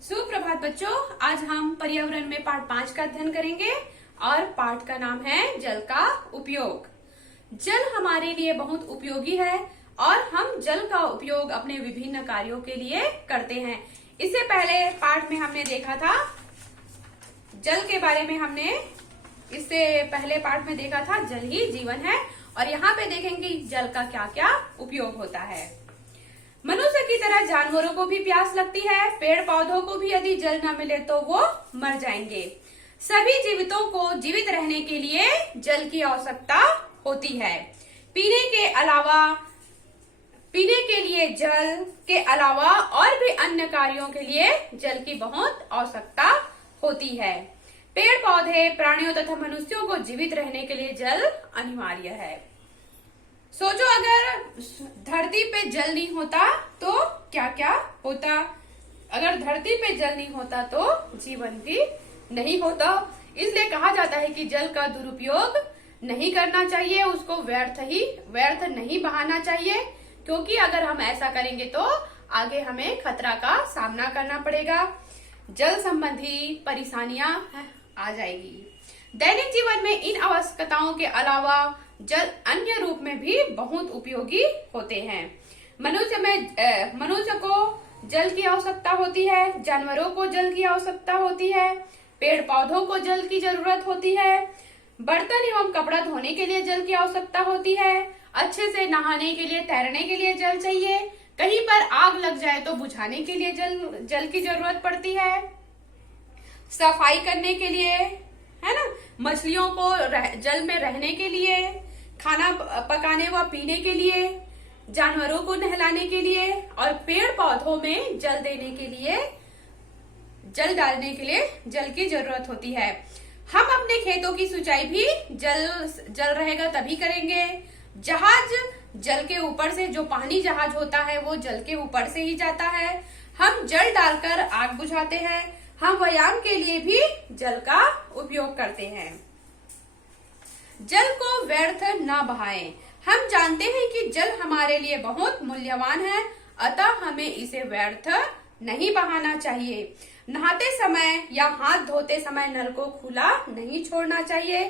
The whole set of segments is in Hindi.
सुप्रभात बच्चों, आज हम पर्यावरण में पाठ 5 का अध्ययन करेंगे और पाठ का नाम है जल का उपयोग। जल हमारे लिए बहुत उपयोगी है और हम जल का उपयोग अपने विभिन्न कार्यों के लिए करते हैं। इससे पहले पाठ में हमने देखा था जल के बारे में, इससे पहले पाठ में देखा था जल ही जीवन है और यहाँ पे देखेंगे जल का क्या क्या उपयोग होता है। मनुष्य की तरह जानवरों को भी प्यास लगती है, पेड़ पौधों को भी यदि जल न मिले तो वो मर जाएंगे। सभी जीवितों को जीवित रहने के लिए जल की आवश्यकता होती है। पीने के लिए जल के अलावा और भी अन्य कार्यों के लिए जल की बहुत आवश्यकता होती है। पेड़ पौधे, प्राणियों तथा मनुष्यों को जीवित रहने के लिए जल अनिवार्य है। सोचो, अगर धरती पे जल नहीं होता तो क्या क्या होता। अगर धरती पे जल नहीं होता तो जीवन भी नहीं होता। इसलिए कहा जाता है कि जल का दुरुपयोग नहीं करना चाहिए, उसको व्यर्थ नहीं बहाना चाहिए, क्योंकि अगर हम ऐसा करेंगे तो आगे हमें खतरा का सामना करना पड़ेगा, जल संबंधी परेशानियां आ जाएगी। दैनिक जीवन में इन आवश्यकताओं के अलावा जल अन्य रूप में भी बहुत उपयोगी होते हैं। मनुष्य को जल की आवश्यकता होती है, जानवरों को जल की आवश्यकता होती है, पेड़ पौधों को जल की जरूरत होती है, बर्तन एवं कपड़ा धोने के लिए जल की आवश्यकता होती है, अच्छे से नहाने के लिए, तैरने के लिए जल चाहिए, कहीं पर आग लग जाए तो बुझाने के लिए जल की जरूरत पड़ती है, सफाई करने के लिए, है ना, मछलियों को जल में रहने के लिए, खाना पकाने व पीने के लिए, जानवरों को नहलाने के लिए और पेड़ पौधों में जल देने के लिए, जल डालने के लिए जल की जरूरत होती है। हम अपने खेतों की सिंचाई भी जल रहेगा तभी करेंगे। जहाज जल के ऊपर से, जो पानी जहाज होता है वो जल के ऊपर से ही जाता है। हम जल डालकर आग बुझाते हैं। हम व्यायाम के लिए भी जल का उपयोग करते हैं। जल को व्यर्थ न बहाएं। हम जानते हैं कि जल हमारे लिए बहुत मूल्यवान है, अतः हमें इसे व्यर्थ नहीं बहाना चाहिए। नहाते समय या हाथ धोते समय नल को खुला नहीं छोड़ना चाहिए।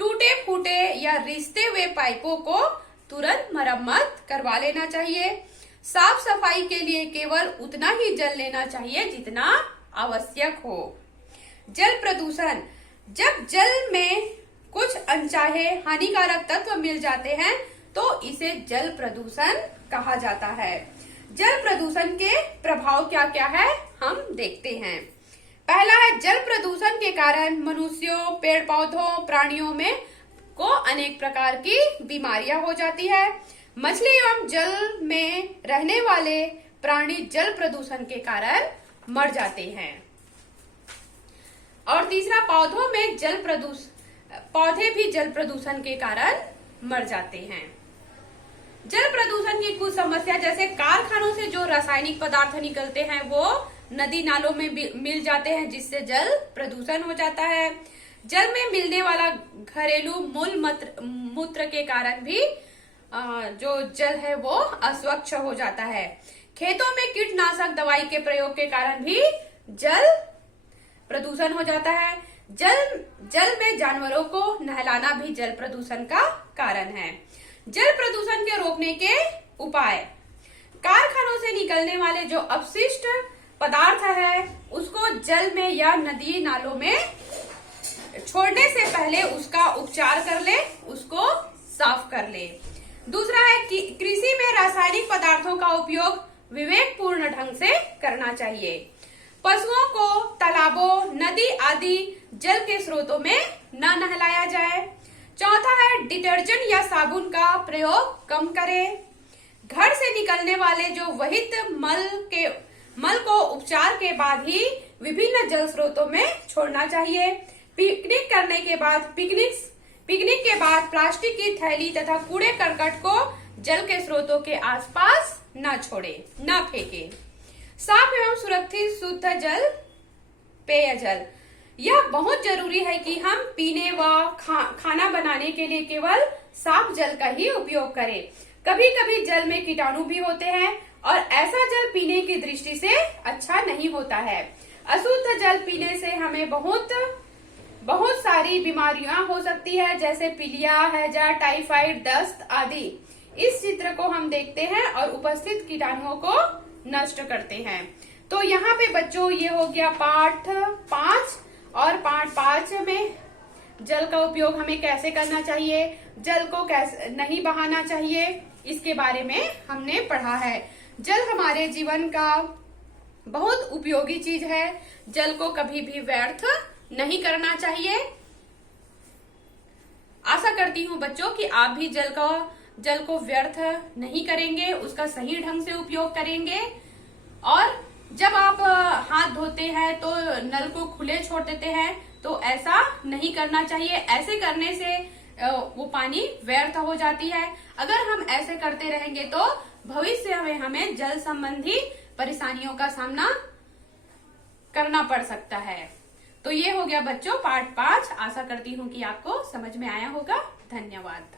टूटे फूटे या रिसते हुए पाइपों को तुरंत मरम्मत करवा लेना चाहिए। साफ सफाई के लिए केवल उतना ही जल लेना चाहिए जितना आवश्यक हो। जल प्रदूषण। जब जल में कुछ अनचाहे हानिकारक तत्व मिल जाते हैं तो इसे जल प्रदूषण कहा जाता है। जल प्रदूषण के प्रभाव क्या क्या है हम देखते हैं। पहला है, जल प्रदूषण के कारण मनुष्यों, पेड़ पौधों, प्राणियों में को अनेक प्रकार की बीमारियां हो जाती है। मछली एवं जल में रहने वाले प्राणी जल प्रदूषण के कारण मर जाते हैं। और तीसरा, पौधे भी जल प्रदूषण के कारण मर जाते हैं। जल प्रदूषण की कुछ समस्या, जैसे कारखानों से जो रासायनिक पदार्थ निकलते हैं वो नदी नालों में मिल जाते हैं, जिससे जल प्रदूषण हो जाता है। जल में मिलने वाला घरेलू मूत्र के कारण भी जो जल है वो अस्वच्छ हो जाता है। खेतों में कीटनाशक दवाई के प्रयोग के कारण भी जल प्रदूषण हो जाता है। जल में जानवरों को नहलाना भी जल प्रदूषण का कारण है। जल प्रदूषण के रोकने के उपाय। कारखानों से निकलने वाले जो अपशिष्ट पदार्थ है उसको जल में या नदी नालों में छोड़ने से पहले उसका उपचार कर ले, उसको साफ कर ले। दूसरा है कि कृषि में रासायनिक पदार्थों का उपयोग विवेकपूर्ण ढंग से करना चाहिए। पशुओं को तालाबों, नदी आदि जल के स्रोतों में न नहलाया जाए। चौथा है, डिटर्जेंट या साबुन का प्रयोग कम करें। घर से निकलने वाले जो वहित मल को उपचार के बाद ही विभिन्न जल स्रोतों में छोड़ना चाहिए। पिकनिक के बाद प्लास्टिक की थैली तथा कूड़े करकट को जल के स्रोतों के आसपास न फेंके। साफ एवं सुरक्षित शुद्ध जल, पेयजल। यह बहुत जरूरी है कि हम पीने व खाना बनाने के लिए केवल साफ जल का ही उपयोग करें। कभी कभी जल में कीटाणु भी होते हैं और ऐसा जल पीने की दृष्टि से अच्छा नहीं होता है। अशुद्ध जल पीने से हमें बहुत सारी बीमारियां हो सकती है, जैसे पीलिया, हैजा, टाइफाइड, दस्त आदि। इस चित्र को हम देखते हैं और उपस्थित कीटाणुओं को नष्ट करते हैं। तो यहाँ पे बच्चों ये हो गया पाठ 5, और पाठ 5 में जल का उपयोग हमें कैसे करना चाहिए, जल को कैसे नहीं बहाना चाहिए, इसके बारे में हमने पढ़ा है। जल हमारे जीवन का बहुत उपयोगी चीज है। जल को कभी भी व्यर्थ नहीं करना चाहिए। आशा करती हूँ बच्चों कि आप भी जल को व्यर्थ नहीं करेंगे, उसका सही ढंग से उपयोग करेंगे। और जब आप हाथ धोते हैं तो नल को खुले छोड़ देते हैं, तो ऐसा नहीं करना चाहिए। ऐसे करने से वो पानी व्यर्थ हो जाती है। अगर हम ऐसे करते रहेंगे तो भविष्य में हमें जल संबंधी परेशानियों का सामना करना पड़ सकता है। तो ये हो गया बच्चों पाठ 5। आशा करती हूँ कि आपको समझ में आया होगा। धन्यवाद।